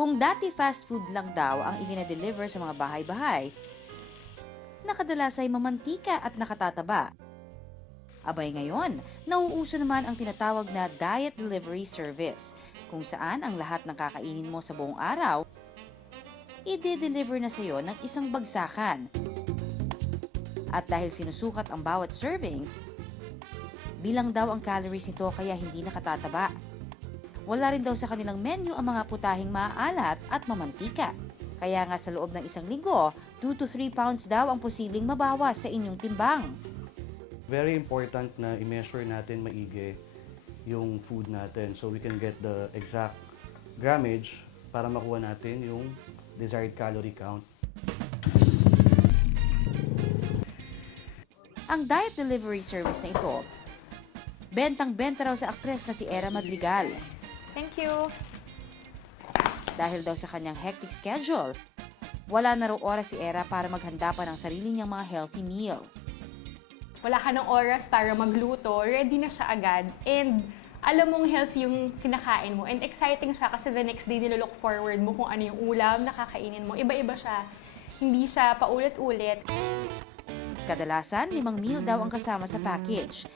Kung dati fast food lang daw ang idinedeliver sa mga bahay-bahay, nakadalas ay mamantika at nakatataba. Abay ngayon, nauuso naman ang tinatawag na diet delivery service, kung saan ang lahat ng kakainin mo sa buong araw, i-deliver na sa iyo ng isang bagsakan. At dahil sinusukat ang bawat serving, bilang daw ang calories nito kaya hindi nakatataba. Wala rin daw sa kanilang menu ang mga putahing maaalat at mamantika. Kaya nga sa loob ng isang linggo, 2 to 3 pounds daw ang posibleng mabawas sa inyong timbang. Very important na i-measure natin maigi yung food natin so we can get the exact grammage para makuha natin yung desired calorie count. Ang diet delivery service na ito, bentang-benta raw sa aktres na si Era Madrigal. Thank you. Dahil daw sa kanyang hectic schedule, wala na raw oras si Era para maghanda pa ng sarili niyang mga healthy meal. Wala ka ng oras para magluto, ready na siya agad, and alam mong healthy yung kinakain mo, and exciting siya kasi the next day nilolook forward mo kung ano yung ulam na kakainin mo. Iba-iba siya. Hindi siya paulit-ulit. Kadalasan, 5 meal daw ang kasama sa package.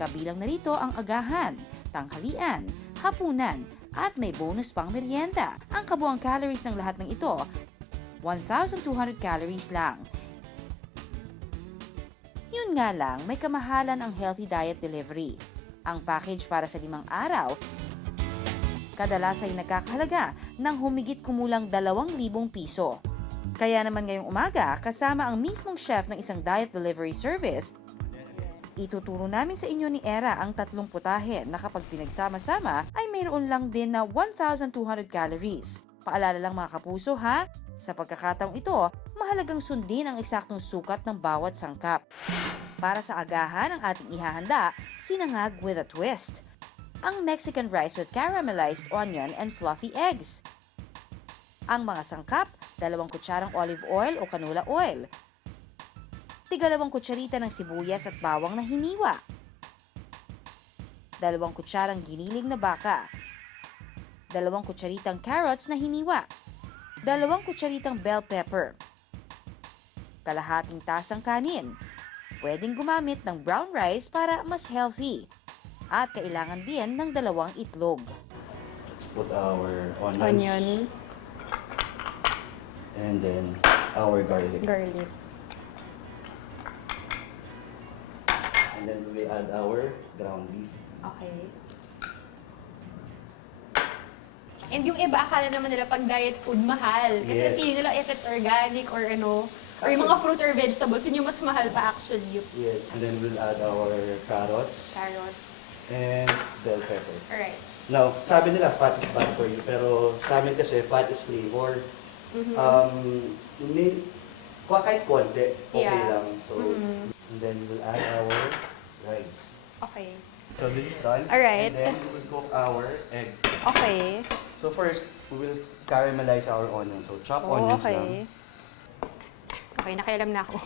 Kabilang na rito ang agahan, tanghalian, hapunan, at may bonus pang merienda. Ang kabuang calories ng lahat ng ito, 1,200 calories lang. Yun nga lang, may kamahalan ang healthy diet delivery. Ang package para sa 5 araw, kadalas ay nagkakahalaga ng humigit kumulang 2,000 piso. Kaya naman ngayong umaga, kasama ang mismong chef ng isang diet delivery service, ituturo namin sa inyo ni Era ang 3 putahe na kapag pinagsama-sama ay mayroon lang din na 1,200 calories. Paalala lang mga kapuso ha, sa pagkakataong ito, mahalagang sundin ang eksaktong sukat ng bawat sangkap. Para sa agahan ang ating ihahanda, sinangag with a twist. Ang Mexican rice with caramelized onion and fluffy eggs. Ang mga sangkap, 2 kutsarang olive oil o canola oil, 2 kutsarita ng sibuyas at bawang na hiniwa, 2 kutsarang giniling na baka, 2 kutsaritang carrots na hiniwa, 2 kutsaritang bell pepper, kalahating tasang kanin. Pwedeng gumamit ng brown rice para mas healthy. At kailangan din ng 2 itlog. Let's put our onions. Onion, And then our garlic. garlic. And then we will add our ground beef. Okay. And yung iba, akala naman nila pag diet food mahal. Kasi Yes. feeling nila if it's organic or ano, or yung mga fruits or vegetables, yun yung mas mahal pa actually. Yes. And then we'll add our carrots Carrots. and bell pepper. Alright. Now, sabi nila fat is bad for you, pero sa amin kasi fat is flavor. May, kahit konti, okay Yeah. lang. So, and then we'll add our rice. Okay. So this is done. Alright. And then we will cook our egg. Okay. So first, we will caramelize our onions. So chop onions lang. Okay. Okay, nakialam na ako.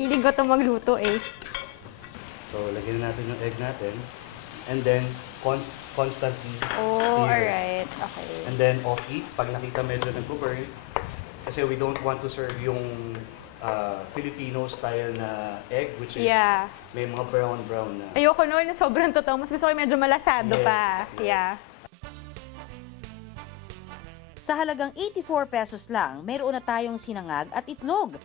Hilig ko ito magluto eh. So lagyan natin yung egg natin. And then, constantly Oh, stir. alright. Okay. And then off-heat, pag nakita medyo nag-burn, kasi we don't want to serve yung Filipino style na egg, which is Yeah. may mga brown-brown na. Ayoko nun, sobrang totoo. Mas gusto ko yung medyo malasado Yes, pa. yes. Yeah. Sa halagang 84 pesos lang, mayroon na tayong sinangag at itlog.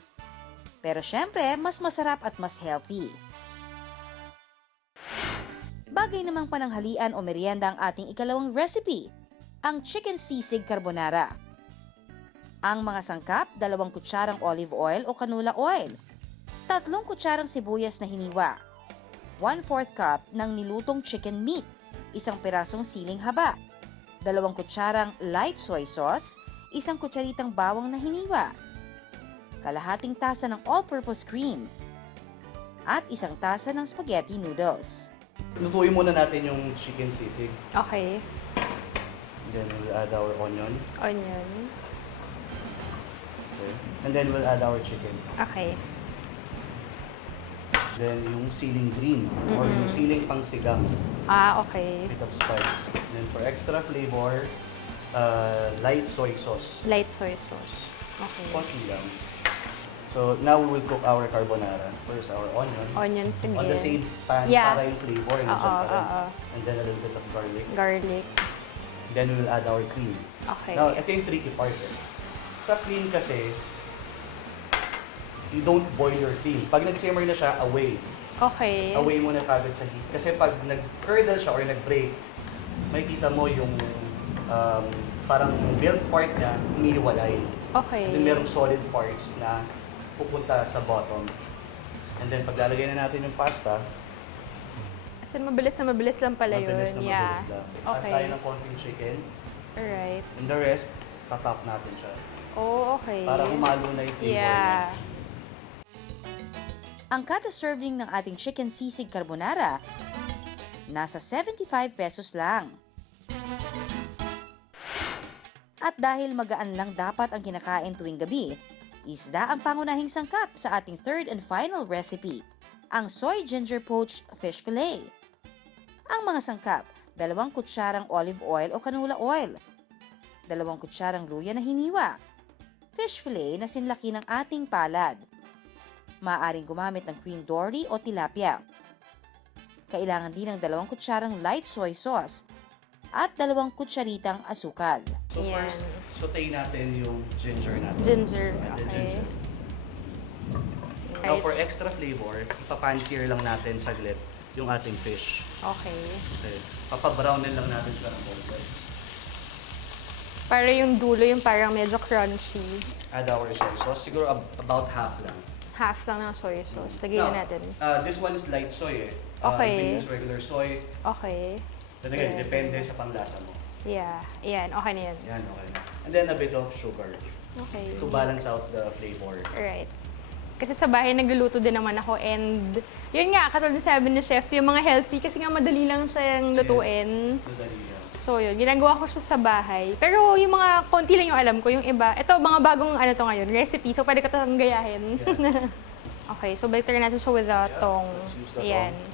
Pero syempre, mas masarap at mas healthy. Bagay namang pananghalian o merienda ang ating ikalawang recipe, ang chicken sisig carbonara. Ang mga sangkap, 2 kutsarang olive oil o canola oil, 3 kutsarang sibuyas na hiniwa, 1/4 cup ng nilutong chicken meat, 1 pirasong siling haba, 2 kutsarang light soy sauce, 1 kutsaritang bawang na hiniwa, kalahating tasa ng all-purpose cream, at 1 tasa ng spaghetti noodles. Lutuin muna natin yung chicken sisig. Okay. Then we'll add our onion. Onion. Okay. And then we'll add our chicken. Okay. Then yung siling green or yung siling pangsigang. Ah, okay. Bit of spice. Then for extra flavor, light soy sauce. Light soy sauce. Okay. Konti lang. So, now we will cook our carbonara. First, our onion. Onion, sige. On the same pan Yeah. para yung flavor. Nandiyan Oo, pa rin. oo. And then a little bit of garlic. Garlic. Then we will add our cream. Okay. Now, ito yung tricky part. Sa cream kasi, you don't boil your cream. Pag nag-simmer na siya, away. Okay. Away mo na kagad sa heat. Kasi pag nag-curdle siya or nag-break, makikita mo yung parang milk part niya, umiiwalay. Okay. And then merong solid parts na pupunta sa bottom. And then paglalagay na natin yung pasta, Kasi mabilis lang pala yun. mabilis na Yeah. mabilis lang. Add Okay. tayo ng konting chicken. Alright. And the rest, tatap natin siya. Oh, okay. Para humalo na yung flavor Yeah. niya. Ang kada serving ng ating chicken sisig carbonara, nasa 75 pesos lang. At dahil magaan lang dapat ang kinakain tuwing gabi, isda ang pangunahing sangkap sa ating third and final recipe, ang soy ginger poached fish fillet. Ang mga sangkap, 2 kutsarang olive oil o canola oil, 2 kutsarang luya na hiniwa, fish fillet na sinlaki ng ating palad. Maaaring gumamit ng cream dory o tilapia. Kailangan din ng 2 kutsarang light soy sauce at 2 kutsaritang asukal. So Yan. first, saute natin yung ginger natin. Ginger, So, add the okay. ginger. Now for extra flavor, ipapansear lang natin saglit yung ating fish. Okay. Okay. Papabrownin lang natin siya ng konti. Para yung dulo yung parang medyo crunchy. Add our soy sauce. Siguro about half lang. Half lang ng soy sauce. Lagyan na natin. This one is light soy eh. Okay. You can use regular soy. Okay. Then again, Yeah. depende sa panglasa mo. Yeah. Ayan. Okay na yan. Yan, okay. And then a bit of sugar Okay. to balance out the flavor. Alright. Kasi sa bahay nagluluto din naman ako and yun nga, katulad ng sabi ni chef, yung mga healthy kasi nga madali lang siyang lutuin. Madali lang. So yun, ginagawa ko siya sa bahay. Pero yung mga konti lang yung alam ko, yung iba, ito mga bagong ano to ngayon, recipe, so pwede ko itong gayahin. Yeah. Okay, so balik natin siya with the tong. Let's use the Ayan. tong.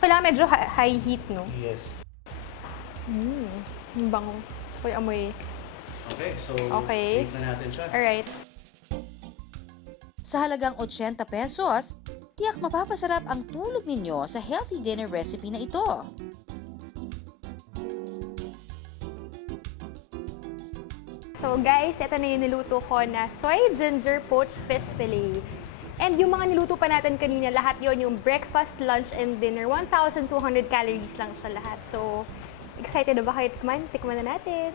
Kailangan medyo high heat, no? Yes. Yung bango. So ko yung amoy. Okay, so Okay. bake na natin siya. Alright. Sa halagang 80 pesos, tiyak mapapasarap ang tulog ninyo sa healthy dinner recipe na ito. So guys, ito na yung niluto ko na soy ginger poached fish fillet. And yung mga niluto pa natin kanina, lahat yon yung breakfast, lunch, and dinner. 1,200 calories lang sa lahat. So, excited na ba kayo tikman? Tikman na natin.